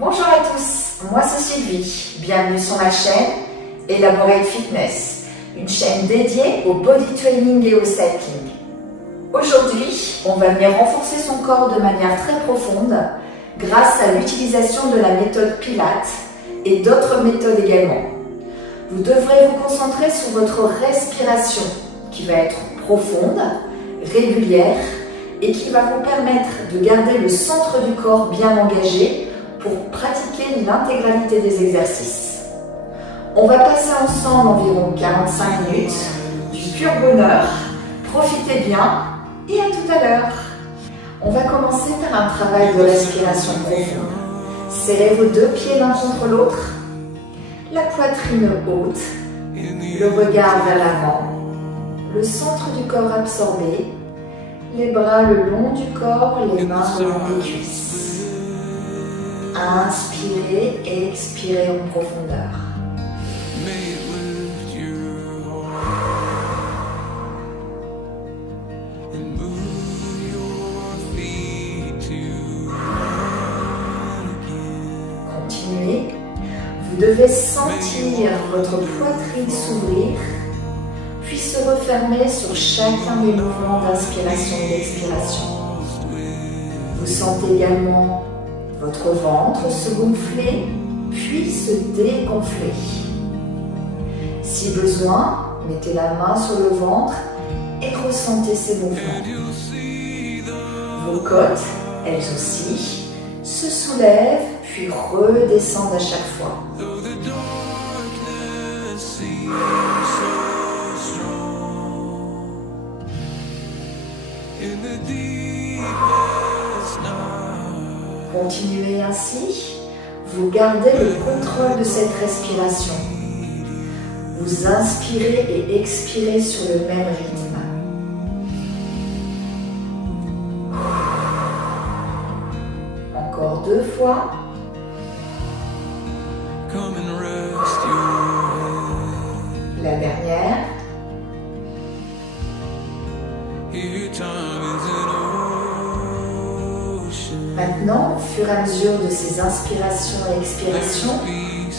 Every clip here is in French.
Bonjour à tous, moi c'est Sylvie, bienvenue sur ma chaîne Elaborate Fitness, une chaîne dédiée au body training et au cycling. Aujourd'hui, on va venir renforcer son corps de manière très profonde grâce à l'utilisation de la méthode Pilates et d'autres méthodes également. Vous devrez vous concentrer sur votre respiration qui va être profonde, régulière et qui va vous permettre de garder le centre du corps bien engagé pour pratiquer l'intégralité des exercices. On va passer ensemble environ 45 minutes du pur bonheur. Profitez bien et à tout à l'heure. On va commencer par un travail de respiration profonde. Serrez vos deux pieds l'un contre l'autre, la poitrine haute, le regard vers l'avant, le centre du corps absorbé, les bras le long du corps, les mains le long des cuisses. Inspirez et expirez en profondeur. Continuez. Vous devez sentir votre poitrine s'ouvrir, puis se refermer sur chacun des mouvements d'inspiration et d'expiration. Vous sentez également votre ventre se gonfler, puis se dégonfler. Si besoin, mettez la main sur le ventre et ressentez ces mouvements. Vos côtes, elles aussi, se soulèvent, puis redescendent à chaque fois. Continuez ainsi, vous gardez le contrôle de cette respiration. Vous inspirez et expirez sur le même rythme. Encore deux fois. La dernière. Maintenant, au fur et à mesure de ces inspirations et expirations,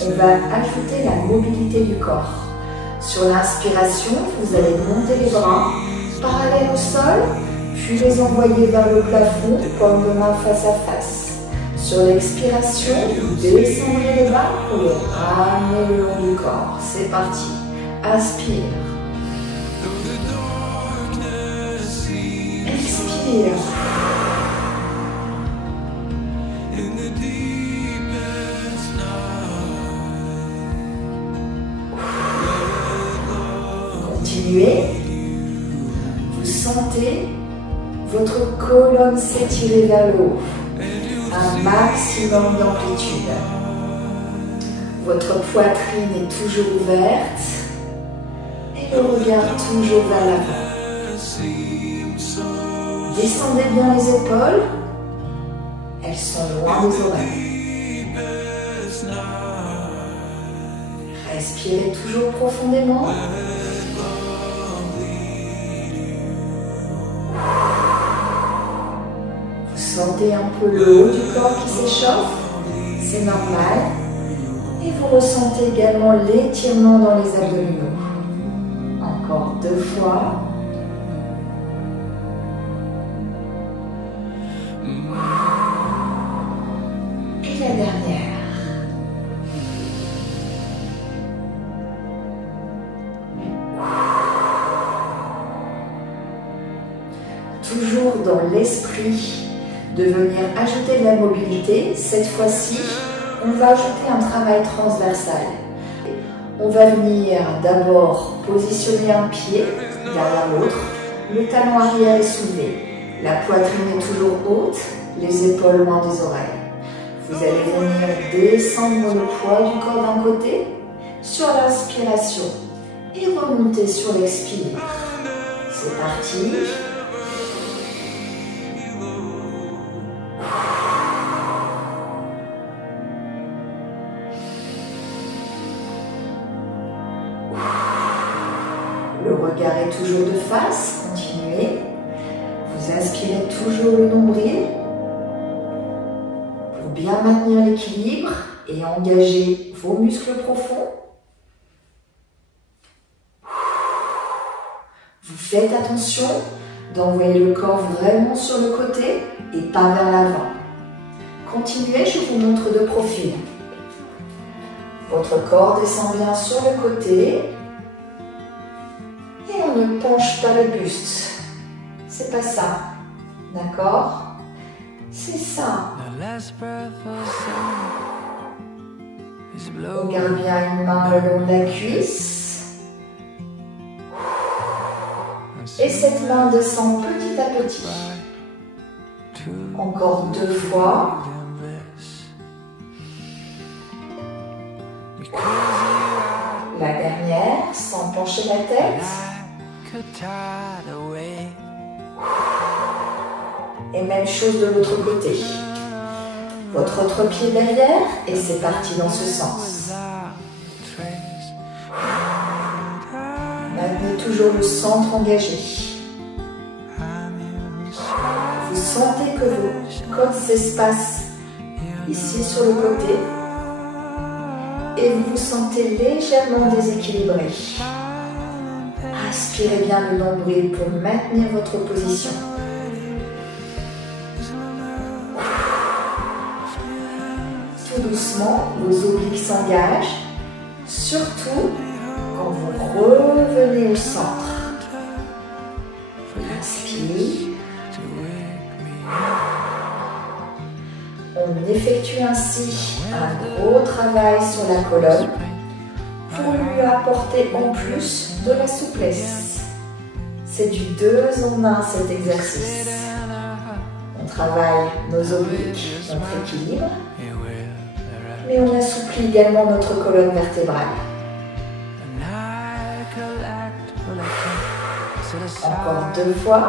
on va ajouter la mobilité du corps. Sur l'inspiration, vous allez monter les bras parallèles au sol, puis les envoyer vers le plafond comme de main face à face. Sur l'expiration, vous descendrez les bras pour les ramener le long du corps. C'est parti. Inspire. Expire. Continuez. Vous sentez votre colonne s'étirer vers le haut. Un maximum d'amplitude. Votre poitrine est toujours ouverte et le regard toujours vers l'avant. Descendez bien les épaules. Elles sont loin des oreilles. Respirez toujours profondément. Vous sentez un peu le haut du corps qui s'échauffe. C'est normal. Et vous ressentez également l'étirement dans les abdominaux. Encore deux fois. Et la dernière. Toujours dans l'esprit de venir ajouter de la mobilité, cette fois-ci, on va ajouter un travail transversal. On va venir d'abord positionner un pied derrière l'autre, le talon arrière est soulevé, la poitrine est toujours haute, les épaules loin des oreilles. Vous allez venir descendre le poids du corps d'un côté sur l'inspiration et remonter sur l'expire. C'est parti. Le regard est toujours de face, continuez. Vous inspirez toujours le nombril. Pour bien maintenir l'équilibre et engager vos muscles profonds. Vous faites attention d'envoyer le corps vraiment sur le côté et pas vers l'avant. Continuez, je vous montre de profil. Votre corps descend bien sur le côté et on ne penche pas le buste. C'est pas ça, d'accord? C'est ça. On garde bien une main le long de la cuisse. Et cette main descend petit à petit. Encore 2 fois. La dernière, sans pencher la tête. Et même chose de l'autre côté. Votre autre pied derrière et c'est parti dans ce sens. Maintenez toujours le centre engagé. Vous sentez que vos côtes s'espacent ici sur le côté et vous vous sentez légèrement déséquilibré. Aspirez bien le nombril pour maintenir votre position. Tout doucement, vos obliques s'engagent, surtout quand vous revenez au centre. Inspire. On effectue ainsi un gros travail sur la colonne pour lui apporter en plus de la souplesse. C'est du 2 en 1 cet exercice. On travaille nos obliques, notre équilibre, mais on assouplit également notre colonne vertébrale. Encore 2 fois.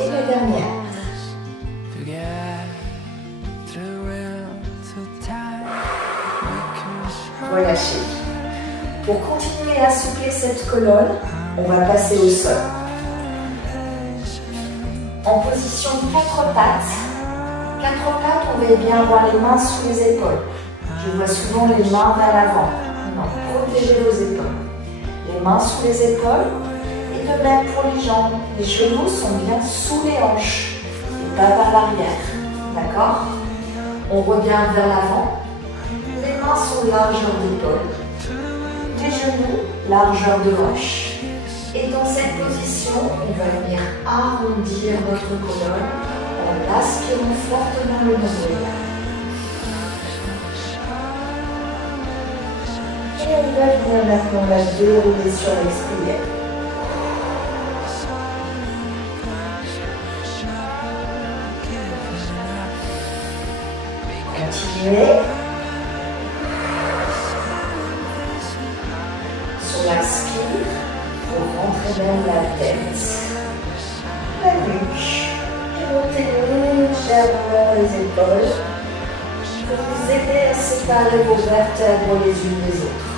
Et la dernière. Relâchez. Pour continuer à assouplir cette colonne, on va passer au sol. En position 4 pattes. 4 pattes, on va bien avoir les mains sous les épaules. Je vois souvent les mains vers l'avant. Non, protégez vos épaules. Les mains sous les épaules. Et de même pour les jambes. Les genoux sont bien sous les hanches et pas vers l'arrière. D'accord? On regarde vers l'avant. Les mains sont largeur d'épaule. Les genoux, largeur de hanche. Et dans cette position, on va venir arrondir notre colonne en aspirant fortement le nombril. Et on va venir maintenant la dérouler sur l'expire. Continuez. Sur l'expire, vous rentrez même la tête, la nuque, et montez légèrement les épaules pour vous aider à séparer vos vertèbres les unes des autres.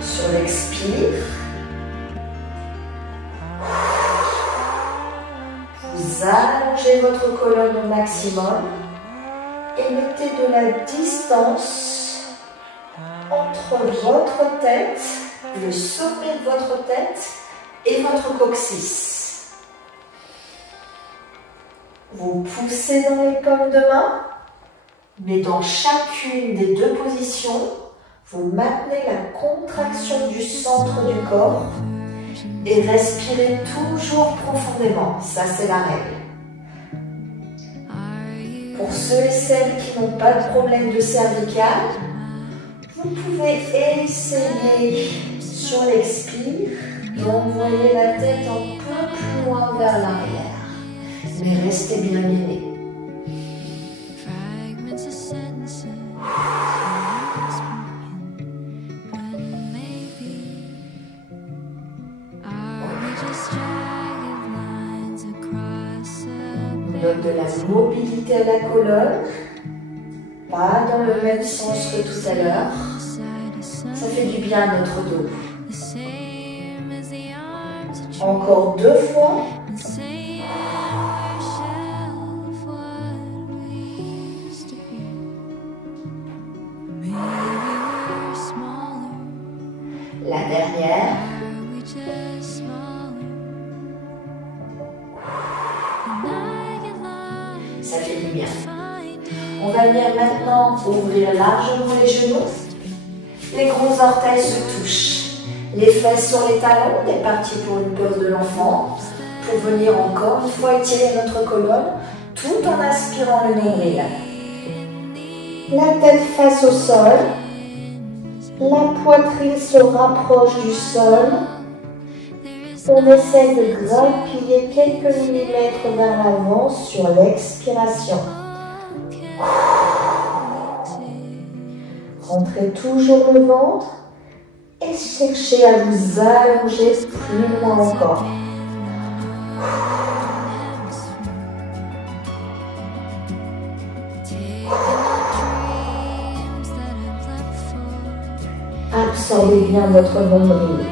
Sur l'expire, vous allongez votre colonne au maximum et mettez de la distance entre votre tête, le sommet de votre tête et votre coccyx. Vous poussez dans les paumes de main, mais dans chacune des 2 positions, vous maintenez la contraction du centre du corps et respirez toujours profondément. Ça, c'est la règle. Pour ceux et celles qui n'ont pas de problème de cervical, vous pouvez essayer sur l'expire d'envoyer la tête un peu plus loin vers l'arrière. Mais restez bien gainé. On donne de la mobilité à la colonne, pas dans le même sens que tout à l'heure. Ça fait du bien à notre dos. Encore 2 fois. dernière. Ça fait du bien. On va venir maintenant ouvrir largement les genoux. Les gros orteils se touchent. Les fesses sur les talons, on est parti pour une pause de l'enfant. Pour venir encore une fois étirer notre colonne, tout en aspirant le nombril. La tête face au sol. La poitrine se rapproche du sol. On essaie de grappiller quelques millimètres vers l'avant sur l'expiration. Rentrez toujours le ventre et cherchez à vous allonger plus loin encore. Absorbez bien votre nombril.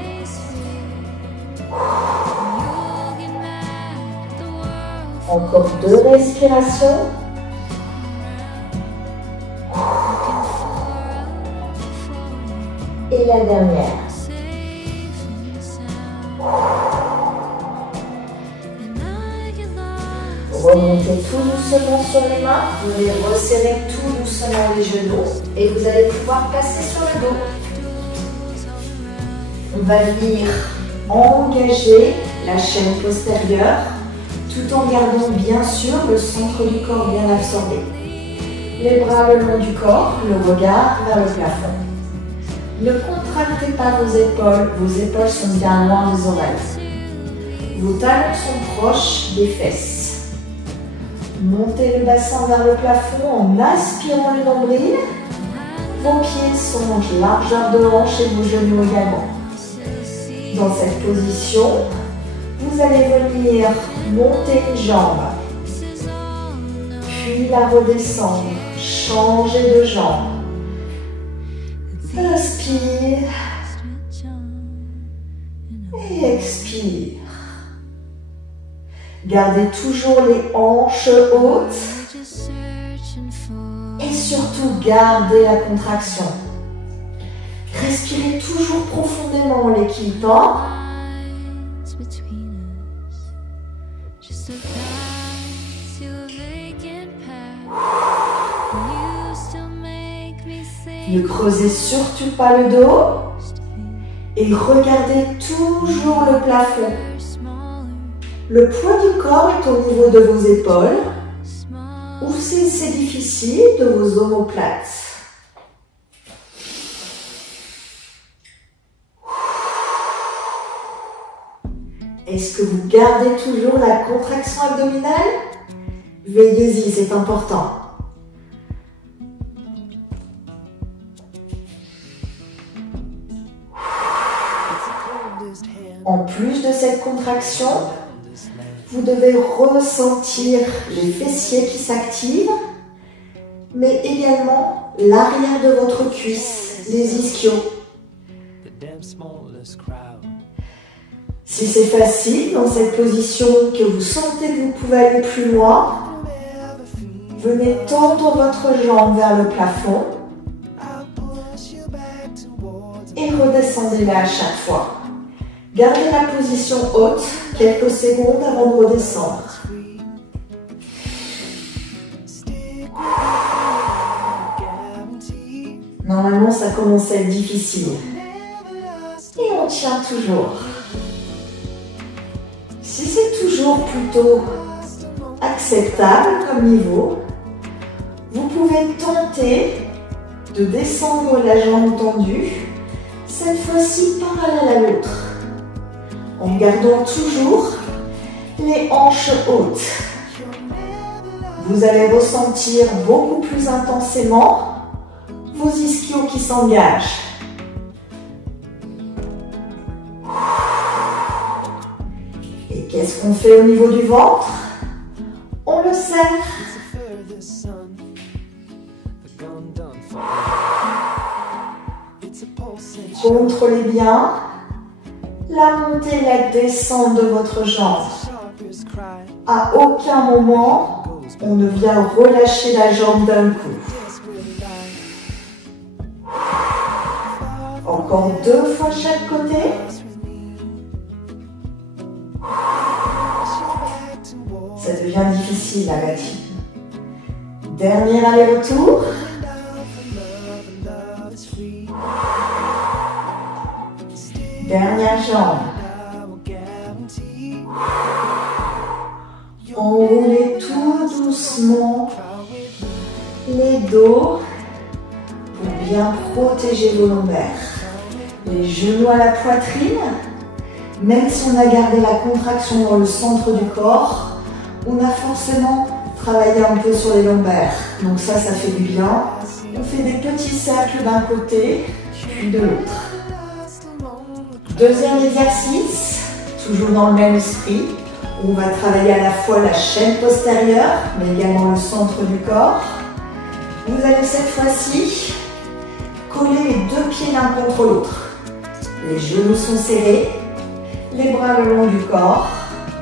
Encore 2 respirations. Et la dernière. Remontez tout doucement sur les mains. Vous allez resserrer tout doucement les genoux et vous allez pouvoir passer sur le dos. On va venir engager la chaîne postérieure tout en gardant bien sûr le centre du corps bien absorbé. Les bras le long du corps, le regard vers le plafond. Ne contractez pas vos épaules sont bien loin des oreilles. Vos talons sont proches des fesses. Montez le bassin vers le plafond en aspirant le nombril. Vos pieds sont largeur de hanche et vos genoux également. Dans cette position, vous allez venir monter une jambe, puis la redescendre, changer de jambe. Inspire et expire. Gardez toujours les hanches hautes et surtout gardez la contraction. Respirez toujours profondément en l'équilibrant. Ne creusez surtout pas le dos et regardez toujours le plafond. Le poids du corps est au niveau de vos épaules ou si c'est difficile, de vos omoplates. Est-ce que vous gardez toujours la contraction abdominale? Veillez-y, c'est important. En plus de cette contraction, vous devez ressentir les fessiers qui s'activent, mais également l'arrière de votre cuisse, les ischios. Si c'est facile dans cette position, que vous sentez que vous pouvez aller plus loin, venez tendre votre jambe vers le plafond et redescendez-la à chaque fois. Gardez la position haute quelques secondes avant de redescendre. Normalement, ça commence à être difficile. Et on tient toujours. Si c'est toujours plutôt acceptable comme niveau, vous pouvez tenter de descendre la jambe tendue, cette fois-ci parallèle à l'autre, en gardant toujours les hanches hautes. Vous allez ressentir beaucoup plus intensément vos ischios qui s'engagent. Et qu'est-ce qu'on fait au niveau du ventre? On le serre. Contrôlez bien la montée et la descente de votre jambe. À aucun moment, on ne vient relâcher la jambe d'un coup. Encore Encore 2 fois chaque côté. Ça devient difficile à bâtir. Dernier aller-retour. Dernière jambe. Enroulez tout doucement les dos pour bien protéger vos lombaires. Les genoux à la poitrine. Même si on a gardé la contraction dans le centre du corps, on a forcément travaillé un peu sur les lombaires. Donc ça fait du bien. On fait des petits cercles d'un côté, puis de l'autre. Deuxième exercice, toujours dans le même esprit. On va travailler à la fois la chaîne postérieure, mais également le centre du corps. Vous allez cette fois-ci coller les 2 pieds l'un contre l'autre. Les genoux sont serrés, les bras le long du corps,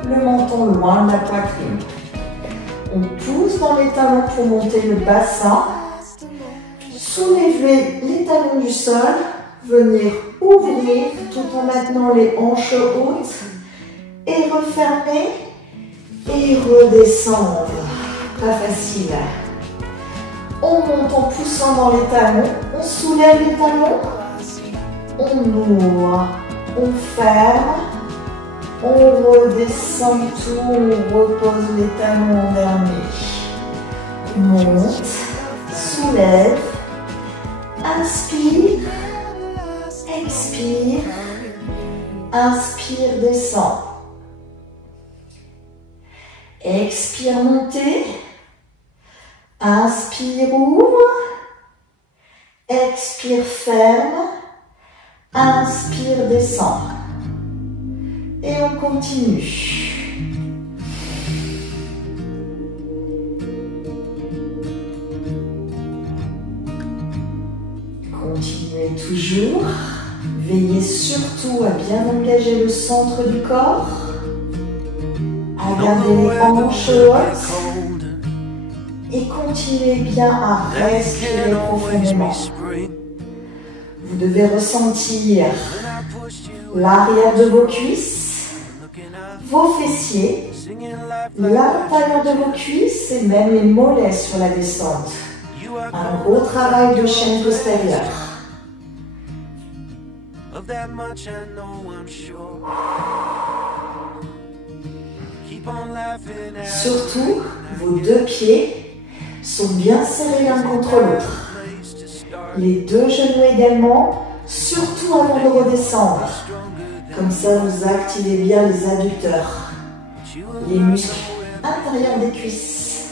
le menton loin de la poitrine. On pousse dans les talons pour monter le bassin. Soulevez les talons du sol, venir ouvrir tout en maintenant les hanches hautes et refermer et redescendre. Pas facile. On monte en poussant dans les talons, on soulève les talons, on ouvre, on ferme, on redescend tout, on repose les talons en dernier. Monte, soulève, inspire, expire, inspire, descend. Expire, montez. Inspire, ouvre. Expire, ferme. Inspire, descend. Et on continue. Continuez toujours. Veillez surtout à bien engager le centre du corps. À garder les hanches hautes et continuez bien à respirer profondément. Vous devez ressentir l'arrière de vos cuisses, vos fessiers, l'intérieur de vos cuisses et même les mollets sur la descente. Un gros travail de chaîne postérieure. Surtout, vos 2 pieds sont bien serrés l'un contre l'autre. Les 2 genoux également, surtout avant de redescendre. Comme ça, vous activez bien les adducteurs, les muscles intérieurs des cuisses.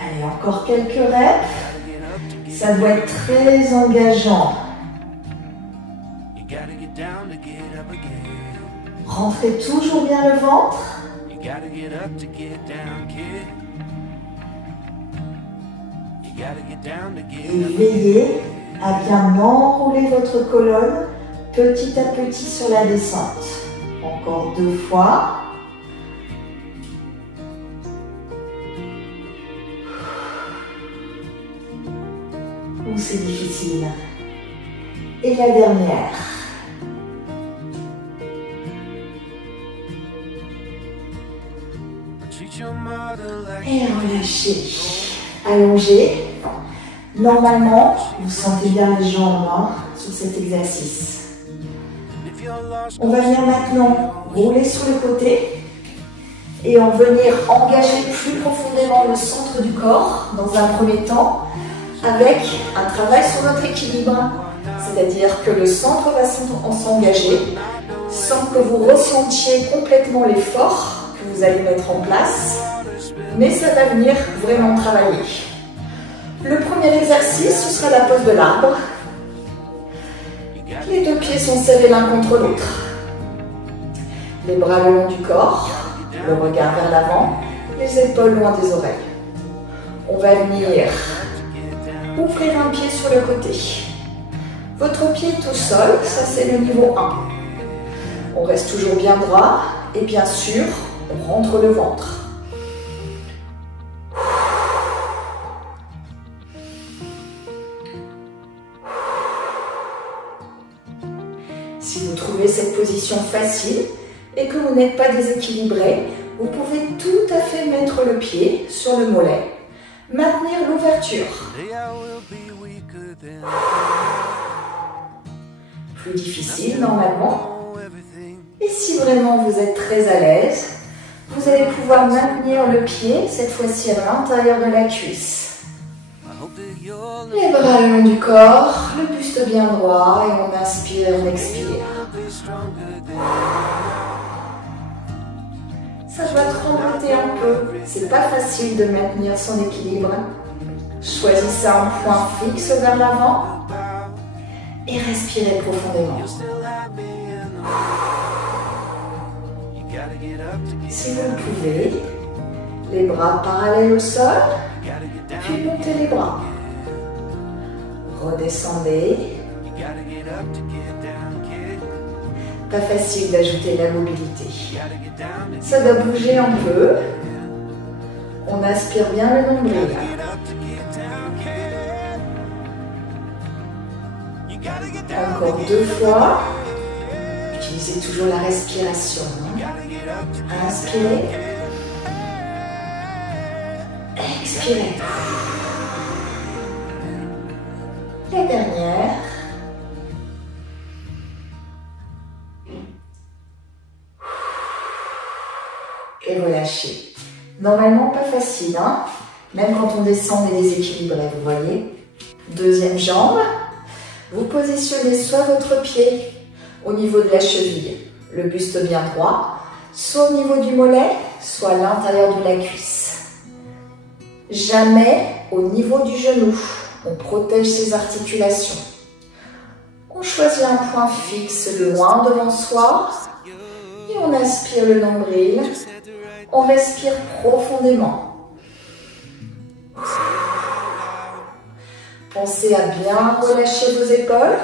Allez, encore quelques reps. Ça doit être très engageant. Rentrez toujours bien le ventre. Et veillez à bien enrouler votre colonne petit à petit sur la descente. Encore 2 fois. C'est difficile. Et la dernière. Et relâchez. Allongez. Normalement, vous sentez bien les jambes sur cet exercice. On va venir maintenant rouler sur le côté et en venir engager plus profondément le centre du corps dans un premier temps avec un travail sur notre équilibre. C'est-à-dire que le centre va s'engager sans que vous ressentiez complètement l'effort que vous allez mettre en place, mais ça va venir vraiment travailler. Le premier exercice, ce sera la pose de l'arbre. Les 2 pieds sont serrés l'un contre l'autre. Les bras le long du corps, le regard vers l'avant, les épaules loin des oreilles. On va venir ouvrir un pied sur le côté. Votre pied est au sol, ça c'est le niveau 1. On reste toujours bien droit et bien sûr, on rentre le ventre. trouvez cette position facile et que vous n'êtes pas déséquilibré, vous pouvez tout à fait mettre le pied sur le mollet, maintenir l'ouverture. Plus difficile normalement. Et si vraiment vous êtes très à l'aise, vous allez pouvoir maintenir le pied, cette fois-ci à l'intérieur de la cuisse. Les bras le long du corps, le buste bien droit et on inspire, on expire. Ça doit trembloter un peu, c'est pas facile de maintenir son équilibre. Choisissez un point fixe vers l'avant et respirez profondément. Si vous le pouvez, les bras parallèles au sol, puis montez les bras. Redescendez. Pas facile d'ajouter la mobilité. Ça doit bouger un peu. On aspire bien le nombril. Encore 2 fois. Utilisez toujours la respiration. Inspirez. Expirez. La dernière. Et relâchez. Normalement pas facile, hein? Même quand on descend, on est déséquilibré, vous voyez. Deuxième jambe. Vous positionnez soit votre pied au niveau de la cheville, le buste bien droit, soit au niveau du mollet, soit à l'intérieur de la cuisse. Jamais au niveau du genou. On protège ses articulations. On choisit un point fixe loin devant soi et on aspire le nombril. On respire profondément. Pensez à bien relâcher vos épaules.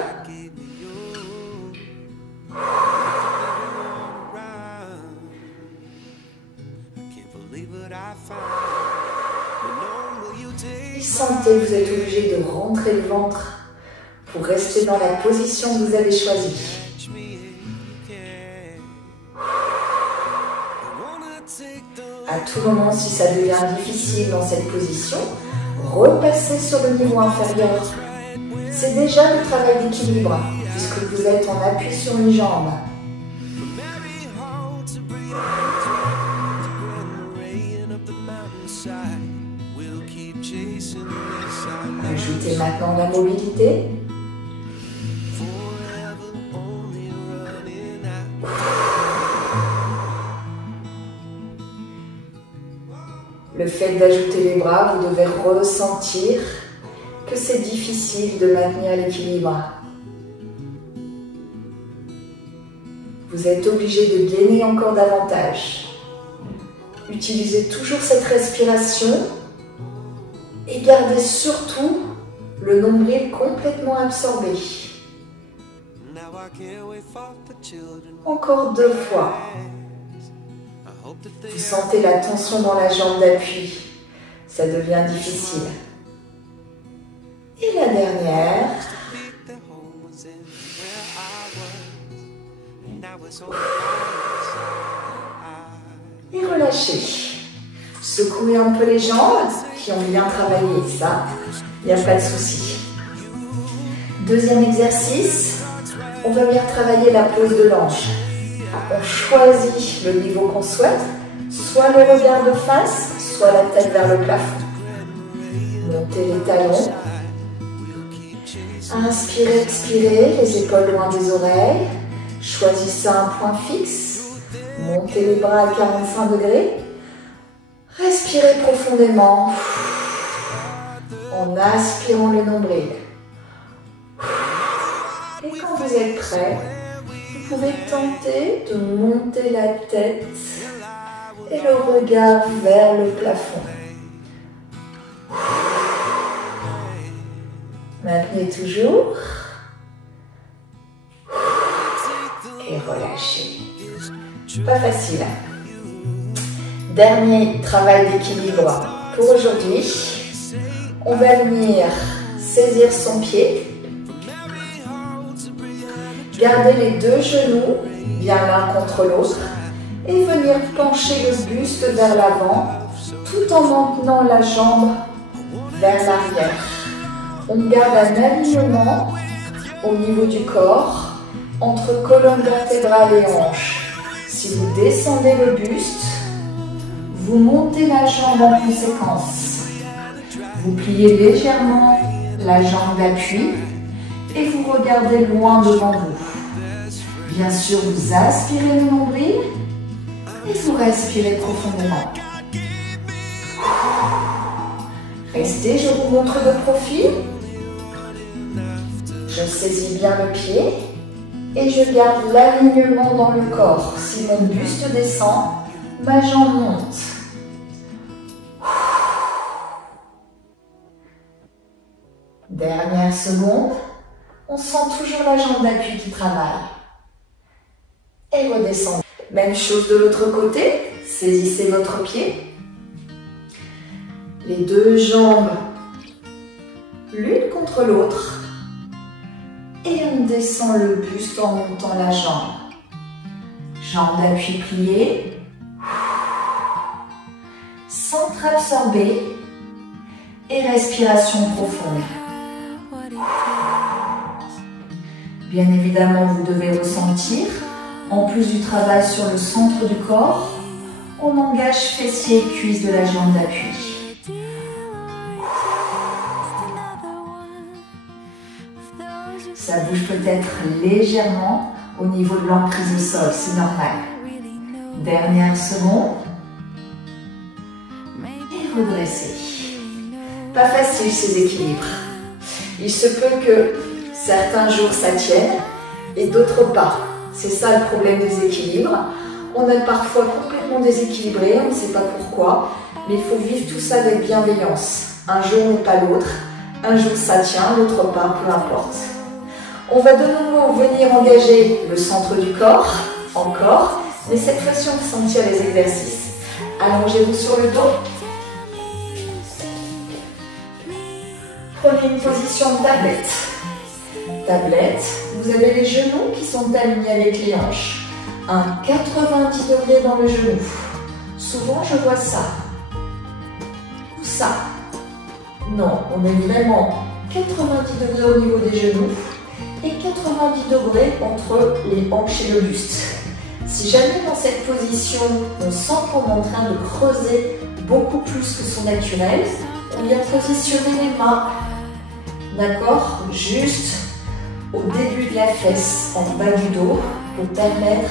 Et sentez que vous êtes obligé de rentrer le ventre pour rester dans la position que vous avez choisie. À tout moment, si ça devient difficile dans cette position, repassez sur le niveau inférieur. C'est déjà le travail d'équilibre, puisque vous êtes en appui sur une jambe. Ajoutez maintenant la mobilité. Le fait d'ajouter les bras, vous devez ressentir que c'est difficile de maintenir l'équilibre. Vous êtes obligé de gainer encore davantage. Utilisez toujours cette respiration et gardez surtout le nombril complètement absorbé. Encore 2 fois. Vous sentez la tension dans la jambe d'appui. Ça devient difficile. Et la dernière. Et relâchez. Secouez un peu les jambes qui ont bien travaillé. Ça, il n'y a pas de souci. Deuxième exercice. On va venir travailler la pose de l'ange. On choisit le niveau qu'on souhaite, soit le regard de face, soit la tête vers le plafond. Montez les talons. Inspirez, expirez, les épaules loin des oreilles. Choisissez un point fixe. Montez les bras à 45 degrés. Respirez profondément en aspirant le nombril. Et quand vous êtes prêt, vous pouvez tenter de monter la tête et le regard vers le plafond. Maintenez toujours et relâchez. Pas facile. Dernier travail d'équilibre pour aujourd'hui. On va venir saisir son pied. Gardez les deux genoux bien l'un contre l'autre et venir pencher le buste vers l'avant tout en maintenant la jambe vers l'arrière. On garde un alignement au niveau du corps entre colonne vertébrale et hanche. Si vous descendez le buste, vous montez la jambe en conséquence. Vous pliez légèrement la jambe d'appui et vous regardez loin devant vous. Bien sûr, vous aspirez le nombril et vous respirez profondément. Restez, je vous montre de profil. Je saisis bien le pied et je garde l'alignement dans le corps. Si mon buste descend, ma jambe monte. Dernière seconde, on sent toujours la jambe d'appui qui travaille. Et redescendez. Même chose de l'autre côté, saisissez votre pied. Les deux jambes l'une contre l'autre. Et on descend le buste en montant la jambe. Jambe d'appui pliée. Centre absorbé. Et respiration profonde. Bien évidemment, vous devez ressentir, en plus du travail sur le centre du corps, on engage fessiers et cuisses de la jambe d'appui. Ça bouge peut-être légèrement au niveau de l'emprise au sol, c'est normal. Dernière seconde. Et redressez. Pas facile ces équilibres. Il se peut que certains jours ça tienne et d'autres pas. C'est ça le problème des équilibres. On est parfois complètement déséquilibré, on ne sait pas pourquoi, mais il faut vivre tout ça avec bienveillance. Un jour n'est pas l'autre, un jour ça tient, l'autre pas, peu importe. On va de nouveau venir engager le centre du corps, encore, mais cette fois-ci on va sentir les exercices. Allongez-vous sur le dos. Prenez une position de tablette. Tablette, vous avez les genoux qui sont alignés avec les hanches. Un 90 degrés dans le genou. Souvent, je vois ça. Ou ça. Non, on est vraiment 90 degrés au niveau des genoux et 90 degrés entre les hanches et le buste. Si jamais dans cette position, on sent qu'on est en train de creuser beaucoup plus que son naturel, on vient positionner les mains. D'accord? Juste au début de la fesse, en bas du dos, pour permettre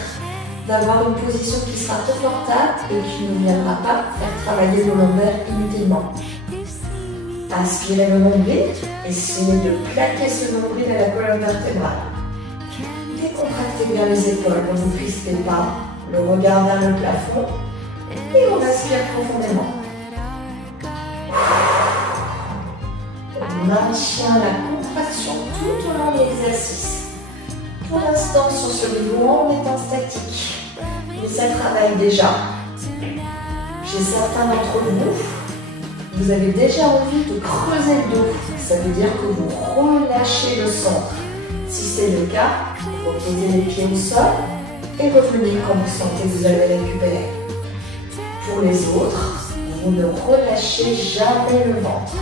d'avoir une position qui sera confortable et qui ne viendra pas faire travailler le lombaire inutilement. Inspirez le nombril, essayez de plaquer ce nombril à la colonne vertébrale. Décontractez bien les épaules, ne vous crispez pas, le regard vers le plafond et on respire profondément. On maintient la contraction tout au long de l'exercice. Pour l'instant, sur ce niveau, on est en statique. Mais ça travaille déjà. Chez certains d'entre vous avez déjà envie de creuser le dos. Ça veut dire que vous relâchez le centre. Si c'est le cas, reposez les pieds au sol et revenez quand vous sentez que vous allez récupérer. Pour les autres, vous ne relâchez jamais le ventre.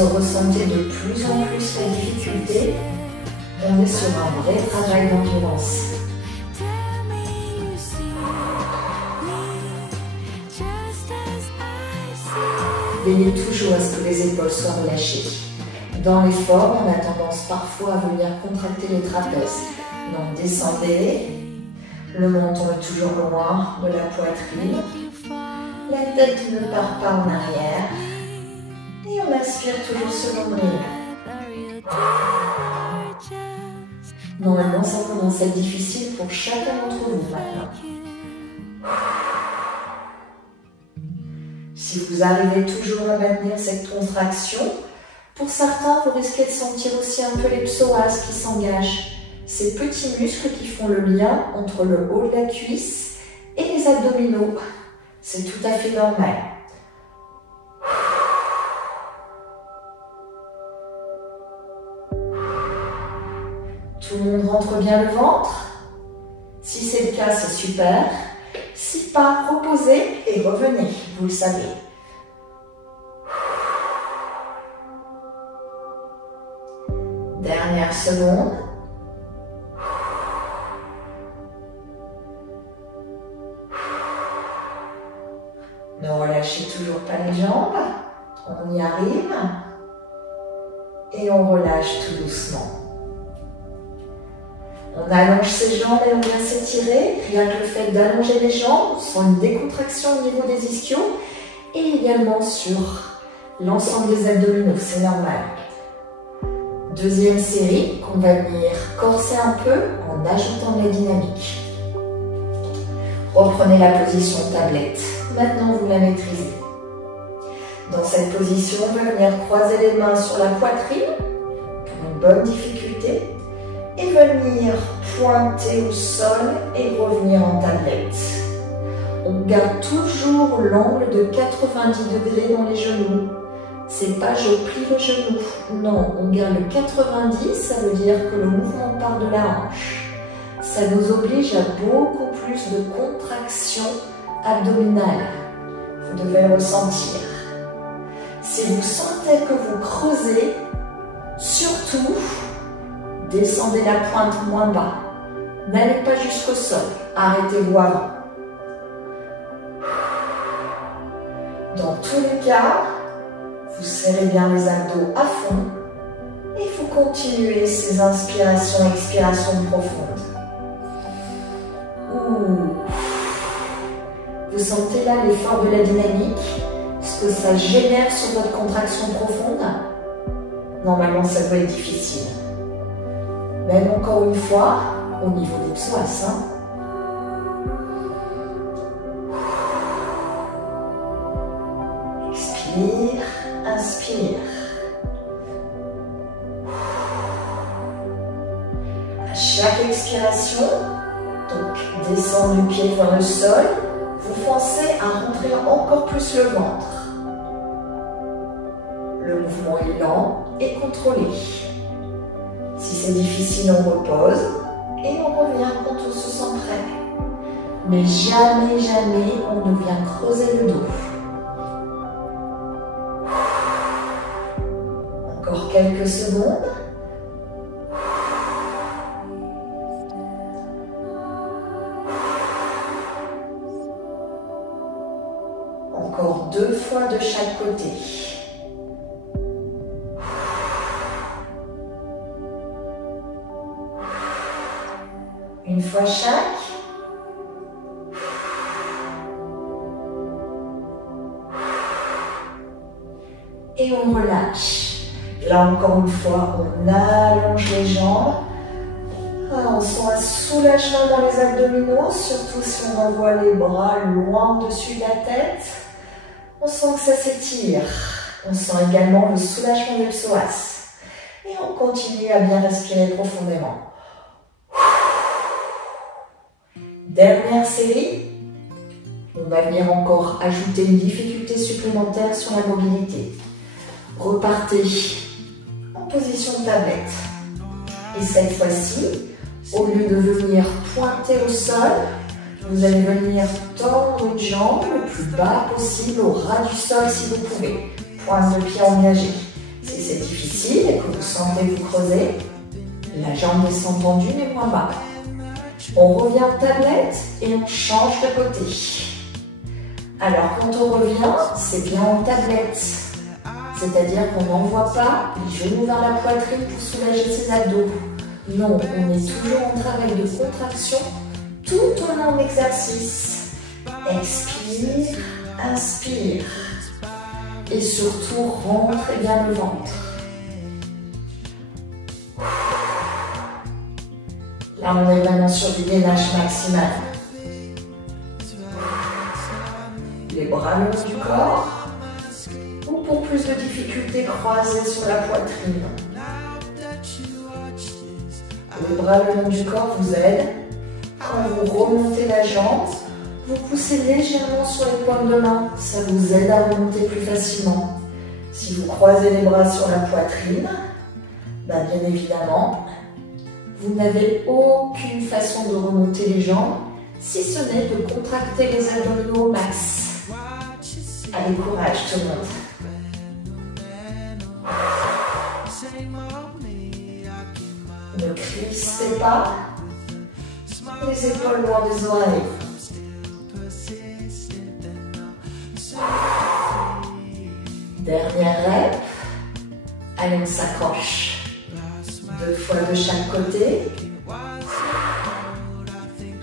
Vous ressentez de plus en plus la difficulté, on est sur un vrai travail d'endurance. Veillez toujours à ce que les épaules soient relâchées. Dans l'effort, on a tendance parfois à venir contracter les trapèzes. Donc descendez, le menton est toujours loin de la poitrine, la tête ne part pas en arrière. Et on aspire toujours ce nombril. Normalement, ça commence à être difficile pour chacun d'entre vous maintenant. Si vous arrivez toujours à maintenir cette contraction, pour certains, vous risquez de sentir aussi un peu les psoas qui s'engagent. Ces petits muscles qui font le lien entre le haut de la cuisse et les abdominaux. C'est tout à fait normal. Tout le monde rentre bien le ventre? Si c'est le cas, c'est super. Si pas, reposez et revenez, vous le savez. Dernière seconde. Ne relâchez toujours pas les jambes. On y arrive. Et on relâche tout doucement. On allonge ses jambes et on vient s'étirer. Rien que le fait d'allonger les jambes, on sent une décontraction au niveau des ischios et également sur l'ensemble des abdominaux, c'est normal. Deuxième série qu'on va venir corser un peu en ajoutant de la dynamique. Reprenez la position tablette. Maintenant, vous la maîtrisez. Dans cette position, on va venir croiser les mains sur la poitrine pour une bonne difficulté et venir pointer au sol et revenir en tablette. On garde toujours l'angle de 90 degrés dans les genoux. C'est pas je plie le genou. Non, on garde le 90, ça veut dire que le mouvement part de la hanche. Ça nous oblige à beaucoup plus de contraction abdominale. Vous devez le ressentir. Si vous sentez que vous creusez, surtout, descendez la pointe moins bas. N'allez pas jusqu'au sol. Arrêtez-vous avant. Dans tous les cas, vous serrez bien les abdos à fond et vous continuez ces inspirations, expirations profondes. Ouh. Vous sentez là l'effort de la dynamique, ce que ça génère sur votre contraction profonde. Normalement, ça doit être difficile. Même encore une fois, au niveau des psoas. Expire, inspire. À chaque expiration, donc descendre du pied vers le sol, vous pensez à rentrer encore plus le ventre. Le mouvement est lent et contrôlé. Si c'est difficile, on repose et on revient quand on se sent prêt. Mais jamais, jamais, on ne vient creuser le dos. Encore quelques secondes. Encore 2 fois de chaque côté. Une fois chaque. Et on relâche. Là encore une fois, on allonge les jambes. On sent un soulagement dans les abdominaux, surtout si on envoie les bras loin au-dessus de la tête. On sent que ça s'étire. On sent également le soulagement des psoas. Et on continue à bien respirer profondément. Dernière série. On va venir encore ajouter une difficulté supplémentaire sur la mobilité. Repartez en position de tablette. Et cette fois-ci, au lieu de venir pointer au sol, vous allez venir tendre une jambe le plus bas possible au ras du sol si vous pouvez. Pointe de pied engagée. Si c'est difficile et que vous sentez vous creuser, la jambe descend tendue mais moins bas. On revient en tablette et on change de côté. Alors quand on revient, c'est bien en tablette. C'est-à-dire qu'on n'envoie pas les genoux vers la poitrine pour soulager ses abdos. Non, on est toujours en travail de contraction tout au long de l'exercice. Expire, inspire. Et surtout, rentrez bien le ventre. Là, on est vraiment sur du gainage maximal. Les bras le long du corps. Ou pour plus de difficulté, croisés sur la poitrine. Les bras le long du corps vous aident. Quand vous remontez la jambe, Vous poussez légèrement sur les paumes de main, ça vous aide à remonter plus facilement. Si vous croisez les bras sur la poitrine, bien évidemment, vous n'avez aucune façon de remonter les jambes, si ce n'est de contracter les abdominaux au max. Allez, courage tout le monde. Ne crispez pas les épaules loin des oreilles. Dernière rep. Allez, on s'accroche. 2 fois de chaque côté.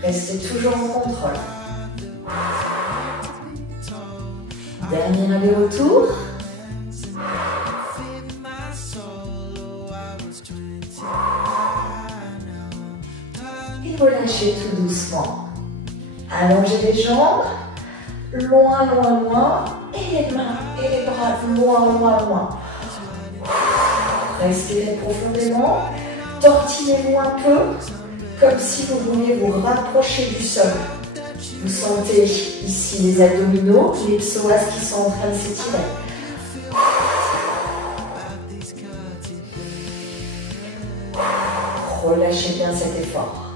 Restez toujours en contrôle. Dernier aller-retour. Et relâchez tout doucement. Allongez les jambes. Loin, loin, loin. Et les mains et les bras loin, loin, loin. Respirez profondément. Tortillez-vous un peu, comme si vous vouliez vous rapprocher du sol. Vous sentez ici les abdominaux, les psoas qui sont en train de s'étirer. Relâchez bien cet effort.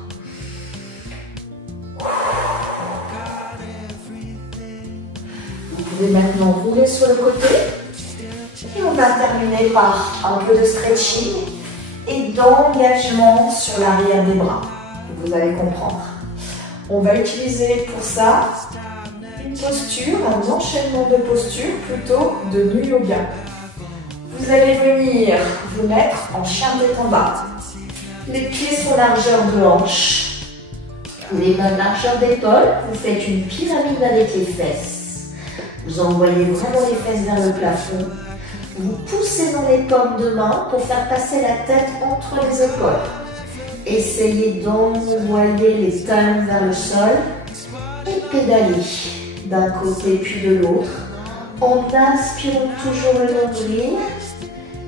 Vous pouvez maintenant rouler sur le côté. Et on va terminer par un peu de stretching et d'engagement sur l'arrière des bras. Vous allez comprendre. On va utiliser pour ça une posture, un enchaînement de postures plutôt de nu yoga. Vous allez venir vous mettre en chien tête en bas. Les pieds sont largeur de hanche. Les mains largeur d'épaule. Vous faites une pyramide avec les fesses. Vous envoyez vraiment les fesses vers le plafond. Vous poussez dans les paumes de main pour faire passer la tête entre les épaules. Essayez d'envoyer les talons vers le sol et pédaler d'un côté puis de l'autre en inspirant toujours le nombril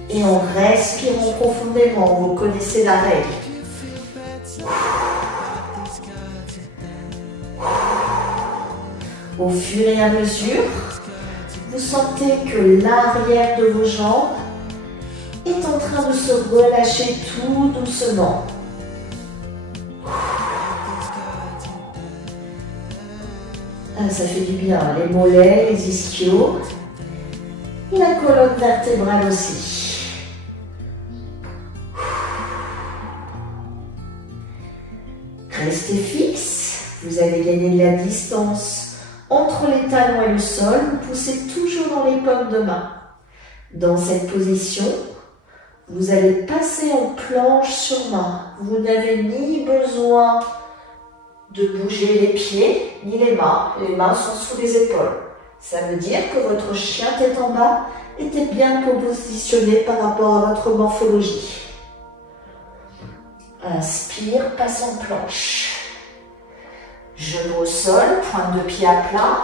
et en respirant profondément. Vous connaissez la règle. Au fur et à mesure, vous sentez que l'arrière de vos jambes est en train de se relâcher tout doucement. Ça fait du bien, les mollets, les ischios, la colonne vertébrale aussi. Restez fixe, vous avez gagné de la distance entre les talons et le sol, vous poussez toujours dans les paumes de main. Dans cette position, vous allez passer en planche sur main. Vous n'avez ni besoin de bouger les pieds ni les mains. Les mains sont sous les épaules. Ça veut dire que votre chien tête en bas était bien positionné par rapport à votre morphologie. Inspire, passe en planche. Genou au sol, pointe de pied à plat.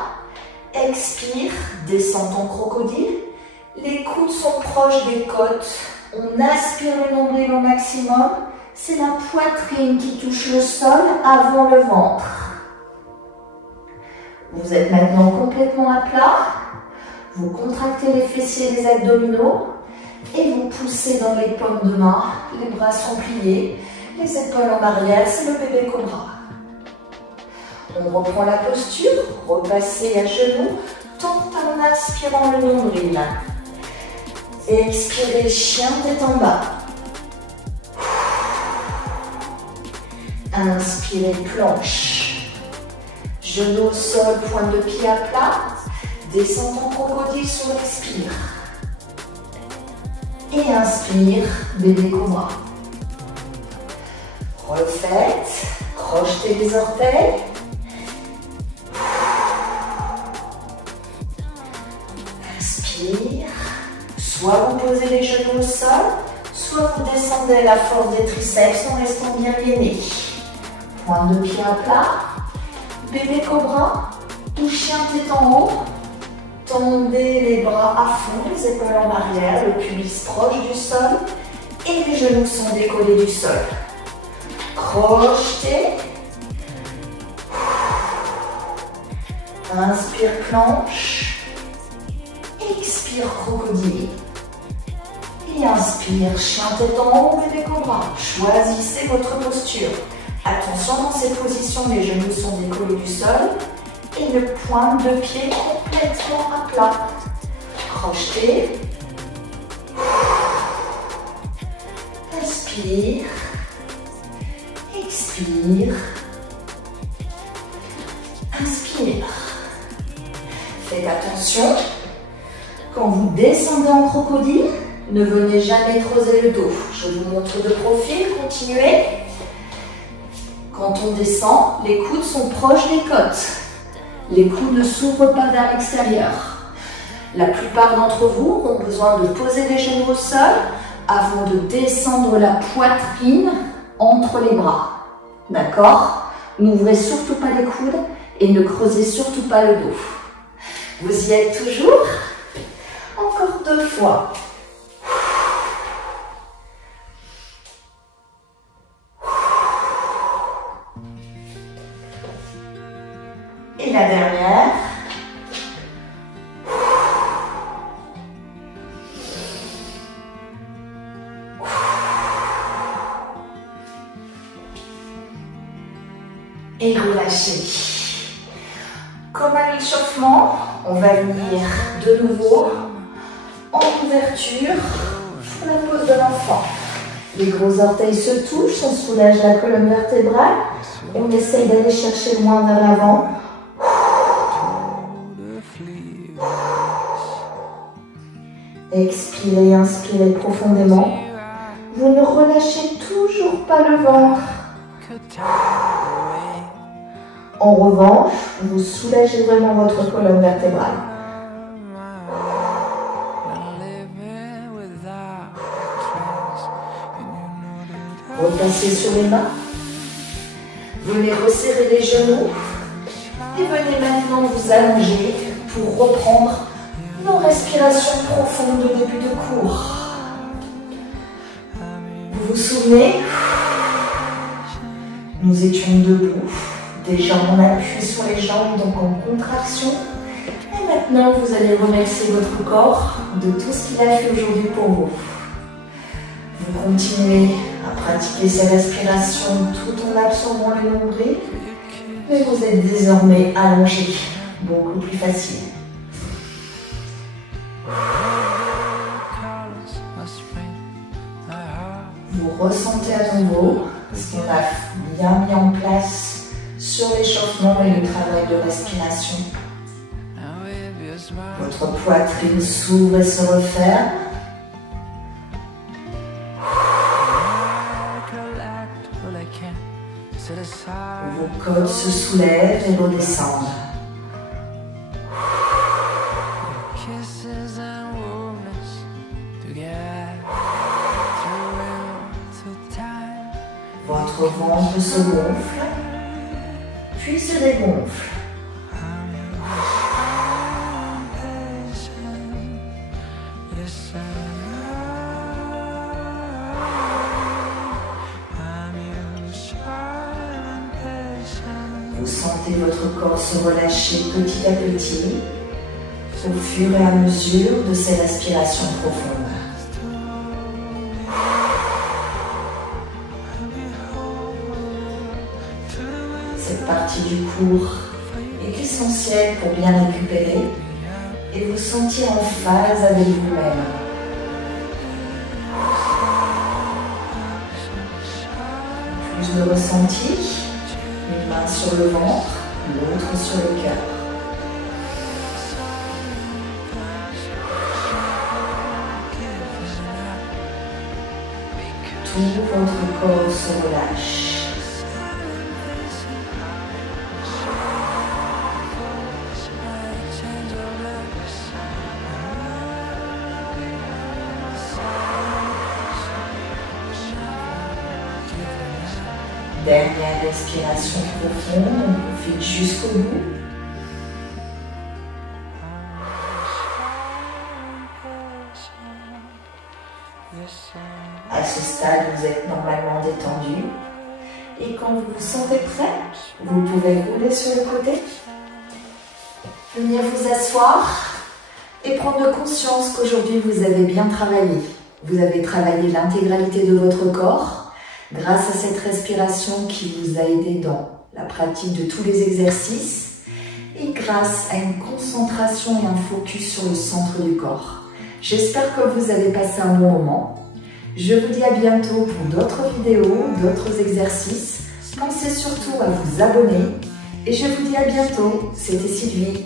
Expire, descend en crocodile. Les coudes sont proches des côtes. On aspire le nombril au maximum. C'est la poitrine qui touche le sol avant le ventre. Vous êtes maintenant complètement à plat. Vous contractez les fessiers et les abdominaux. Et vous poussez dans les paumes de main. Les bras sont pliés. Les épaules en arrière, c'est le bébé cobra. On reprend la posture, repassez à genoux, tout en inspirant le nombril. Expirez, chien tête en bas. Inspirez, planche. Genou au sol, pointe de pied à plat. Descend en crocodile sur l'expire. Et inspire, bébé cobra. Refaites, crochetez les orteils. Inspire. Soit vous posez les genoux au sol, soit vous descendez la force des triceps en restant bien gainés. Pointe de pied à plat. Bébé cobra ou chien tête en haut. Tendez les bras à fond, les épaules en arrière, le pubis proche du sol et les genoux sont décollés du sol. Crochetez. Inspire planche. Expire crocodile. Et inspire chien tête en haut et des cobras. Choisissez votre posture. Attention, dans cette position, les genoux sont décollés du sol et le pointe de pied complètement à plat. Crochetez. Inspire. Expire. Inspire. Faites attention. Quand vous descendez en crocodile, ne venez jamais creuser le dos. Je vous montre de profil. Continuez. Quand on descend, les coudes sont proches des côtes. Les coudes ne s'ouvrent pas vers l'extérieur. La plupart d'entre vous ont besoin de poser les genoux au sol avant de descendre la poitrine entre les bras. D'accord? N'ouvrez surtout pas les coudes et ne creusez surtout pas le dos. Vous y êtes toujours? Encore 2 fois. Et la dernière. Et relâchez. Comme à l'échauffement, on va venir de nouveau en ouverture pour la pose de l'enfant. Les gros orteils se touchent, on soulage la colonne vertébrale. On essaye d'aller chercher loin vers l'avant. Expirez, inspirez profondément. Vous ne relâchez toujours pas le ventre. En revanche, vous soulagez vraiment votre colonne vertébrale. Repassez sur les mains. Venez resserrer les genoux. Et venez maintenant vous allonger pour reprendre nos respirations profondes au début de cours. Vous vous souvenez? Nous étions debout, des jambes en appui sur les jambes, donc en contraction. Et maintenant, vous allez remercier votre corps de tout ce qu'il a fait aujourd'hui pour vous. Vous continuez à pratiquer ces respirations tout en absorbant le nombril, mais vous êtes désormais allongé, beaucoup plus facile. Vous ressentez à nouveau ce qu'on a bien mis en place sur l'échauffement et le travail de respiration. Votre poitrine s'ouvre et se referme. Vos côtes se soulèvent et redescendent. Votre ventre se gonfle, puis se dégonfle. Vous sentez votre corps se relâcher petit à petit au fur et à mesure de ces respirations profondes. Cette partie du cours est essentielle pour bien récupérer et vous sentir en phase avec vous-même. Plus de ressenti, une main sur le ventre, l'autre sur le cœur. Tout votre corps se relâche. Dernière respiration profonde, on profite jusqu'au bout. À ce stade, vous êtes normalement détendu. Et quand vous vous sentez prêt, vous pouvez rouler sur le côté. Venir vous asseoir et prendre conscience qu'aujourd'hui vous avez bien travaillé. Vous avez travaillé l'intégralité de votre corps grâce à cette respiration qui vous a aidé dans la pratique de tous les exercices et grâce à une concentration et un focus sur le centre du corps. J'espère que vous avez passé un bon moment. Je vous dis à bientôt pour d'autres vidéos, d'autres exercices. Pensez surtout à vous abonner et je vous dis à bientôt. C'était Sylvie.